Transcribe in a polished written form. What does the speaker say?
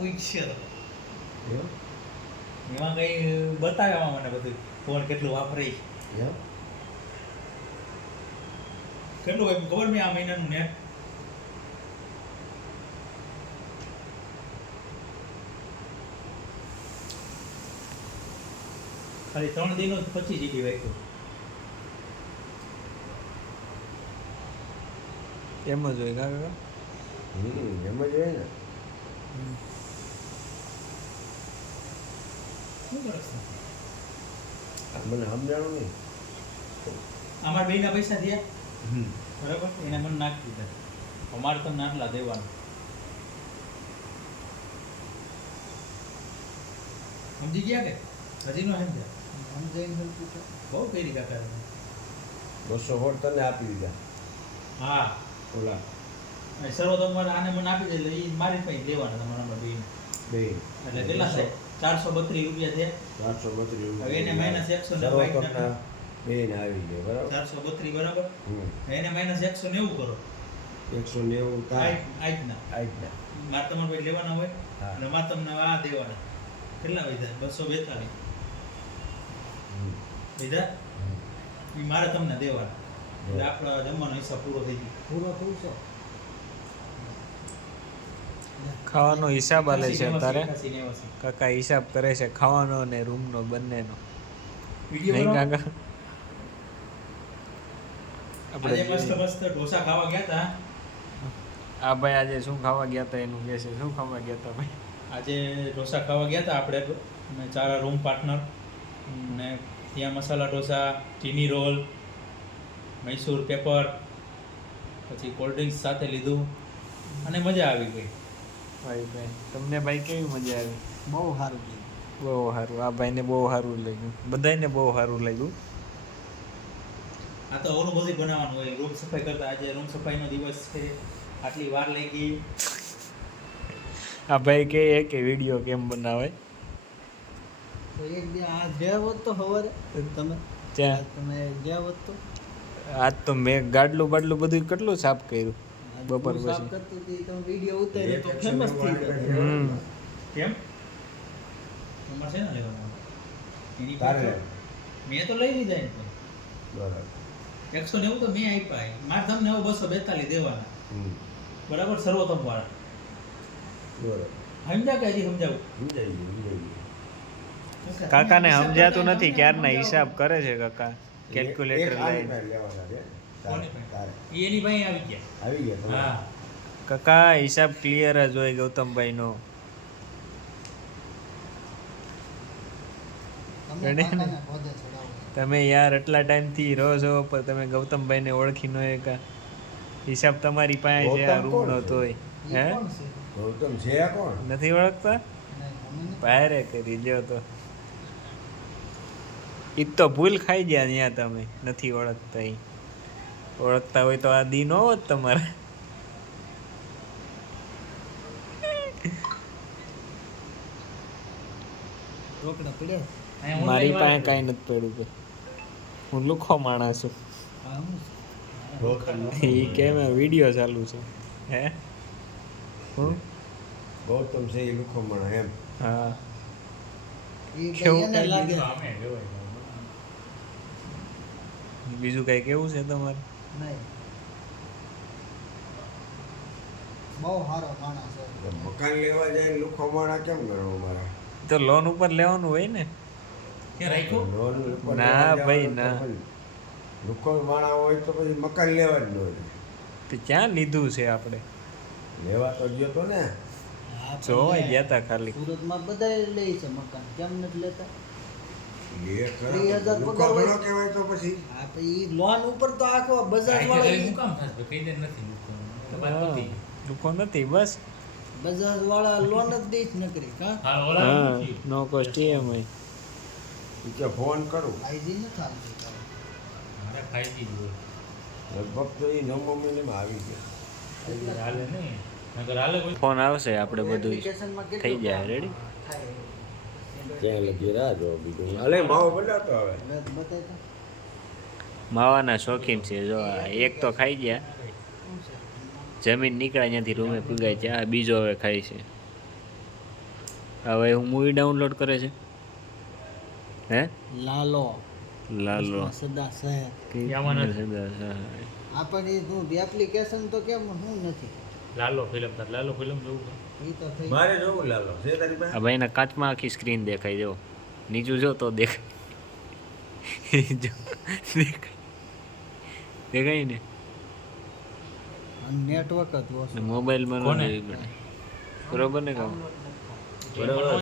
પૂછ્યો તો એમ એમાં કઈ બતાવ્યા મને બધું ફોન કેટલું વાપરે એમ કેટલું હોય ખબર મેં આ મહિનાનું નેટ ખાલી 3 દિનો 25 GB વાગ્યું એમ જ હોય કાકા એમ જ હોય ને શું કરસ મને સમજાણું નહીં અમારા બેયના પૈસા થયા બરાબર એને મને નાખી દીધા અમારે તમને આટલા દેવાનું સમજી ગયા કે હજી નો સમજ્યા બહુ કરી કાકા 200 વોટ તને આપી દીધા હા ઓલા સર્વોત્તમ વાળા આને મને આપી દે એટલે એ મારી પાસે લેવાના તમારા નંબર બે બે એટલે કેટલા થાય 432 રૂપિયા થયા 432 હવે એને માઇનસ 190 સર્વોત્તમના બે ને આવી ગયો બરાબર 432 બરાબર એને માઇનસ 190 કરો 190 થાય આજના આજના મારે તમારે ભાઈ લેવાના હોય હા. અને મારે તમને આ દેવાના કેટલા વધ્યા 242 વધ્યા એ મારે તમને દેવાના એટલે આપણો જમવાનો હિસાબ પૂરો થઈ ગયો પૂરો થશે ખાવાનો હિસાબ આલે છે તારે 81, 81. કાકા હિસાબ કરે છે ખાવાનો ને રૂમનો બંનેનો વિડીયો નહીં બનાવો? કાકા આજે મસ્ત આપણે મસ્ત ઢોસા ખાવા ગયા હતા આ ભાઈ આજે શું ખાવા ગયા હતા એનું કહે છે શું ખાવા ગયા હતા ભાઈ આજે ઢોસા ખાવા ગયા હતા આપણે અને 4 રૂમ પાર્ટનર અને ત્યાં મસાલા ઢોસા ચીની રોલ મૈસૂર પેપર પછી કોલ્ડ ડ્રિંક્સ સાથે લીધું અને મજા આવી ગઈ ભાઈ તમને ભાઈ કેવી મજા આવી બહુ સારું છે બહુ સારું આ ભાઈને બહુ સારું લાગ્યું બધાને બહુ સારું લાગ્યું આ તો ઓનું બધું બનાવવાનું હોય રૂમ સફાઈ કરતા આજે રૂમ સફાઈનો દિવસ છે આટલી વાર લઈ ગઈ આ ભાઈ કહે કે વિડીયો કેમ બનાવે તો એક દી આ જ્યાં હોત તો સવારે તમે ત્યાં તમે જ્યાં હોત તો આજ તો મેં ગાડલું બાડલું બધું કેટલું સાફ કર્યું બપોર હું સાફ પછી કરતી હતી તમે વિડીયો ઉતાર્યો તો ફેમસ થઈ ગયો કેમ તમારે છે ને લેવાનું એની તારે પાસે મેં તો લઈ લીધા એમ પણ બરાબર 190 તો મેં આપ્યા મારે તમને હવે 242 દેવાના બરાબર સર્વોત્તમ વાળા બરાબર સમજ્યા કે હજી સમજાવું સમજાઈ ગયું કાકાને સમજાતું નથી ક્યારના હિસાબ કરે છે કાકા કેલ્ક્યુલેટર એક લઈને આની લેવાના છે કોની તારે પાસે? ઈ એની પાસે આવી ગયા આવી ગયા તમારે? હા કાકા હિસાબ ક્લિયર જ હોય ગૌતમભાઈનો તમે રેડી ને? કાકાને પગે ચડાવો તમે યાર એટલા ટાઈમથી રહો છો પણ તમે ગૌતમભાઈને ઓળખી ન એકા હિસાબ તમારી પાસે છે આ ગૌતમ કોણ રૂમનો છે? તોય હે ઈ કોણ છે ગૌતમ છે આ કોણ નથી ઓળખતા નહીં, મને નથી. બહાર કરી લ્યો તો ઈ તો ભૂલ ખાઈ ગયા ત્યાં તમે નથી ઓળખતા ઈ ઓળખતા હોય તો આ દી નો હોત તમારે રોકડા પડ્યા અહીંયા મારી online પાસે કાંઈ નથી પડ્યું કે હું લુખો માણસ છું આ હું ઈ કેમ વિડીયો ચાલુ છે હે હું ગૌતમ છે એ લુખમણ એમ હા ઈ કેવું એને લાગે અમે લેવાય. બીજું કઈ કેવું છે તમારે નહીં બહુ સારો માણસ છે મકાન લેવા જાય લુખમણા કેમ ગણો મારા તો લોન ઉપર લેવાનું હોય ને કે રાખ્યું લોન ઉપર ના લેવા ભાઈ, જવાનું ના. તો પછી લુખમણા હોય તો પછી મકાન લેવા જ ન હોય તો ક્યાં લીધું છે આપણે લેવા તો ગયો તો ને હા, પણ જોવા લે, ગયા તા ખાલી સુરતમાં બધાય લે છે મકાન કેમ નથી લેતા લે ખરા. 30,000 લુખો પગાર હોય. ઘણો કહેવાય તો પછી હા તો ઈ લોન ઉપર તો આખો બજાજ રાખ્યું વાળો તો એ શું કામ થશે કહી દે નથી મૂકવાનું. તમારે હા, પતી. લુખો નથી બસ બજાજ વાળા લોન જ દે જ નકરી કા હા ઓલા હા નથી. નો કોસ્ટ EMI ઈ કે ફોન કરું આઈજી ન ચાલતી મારે ફાઈજી જ હોય. લગભગ તો એ 9 મહિનામાં આવી ગયા ફાઈજી હાલે નહીં નકર હાલે કોઈ ફોન આવશે આપણે બધું એપ્લિકેશનમાં કેટલું થઈ જાય રેડી થાય ત્યાં લગી રાહ જો બીજું અલે માવો બદલાતો હવે બતાય તો માવાના શોખીન છે જો આ એક તો ખાઈ ગયા શું છે જમીન નીકળ્યા ત્યાંથી રૂમે પુગાય છે આ બીજો હવે ખાય છે હવે હું મૂવી ડાઉનલોડ કરે છે હે લાલો લાલો સદા શહેર યામાં આપણને તું એપ્લિકેશન તો કેમ શું નથી લાલો ફિલ્મ લાલો ફિલ્મ જોવું એ તો થઈ મારે જોવું લાલો છે તારી પાસે આ ભાઈના કાચમાં આખી સ્ક્રીન દેખાય જો નીચું જો તો દેખાય જો દેખાય ને નેટવર્ક જ ઓછું મોબાઈલમાં કોને? બરોબર ને કામ બરાબર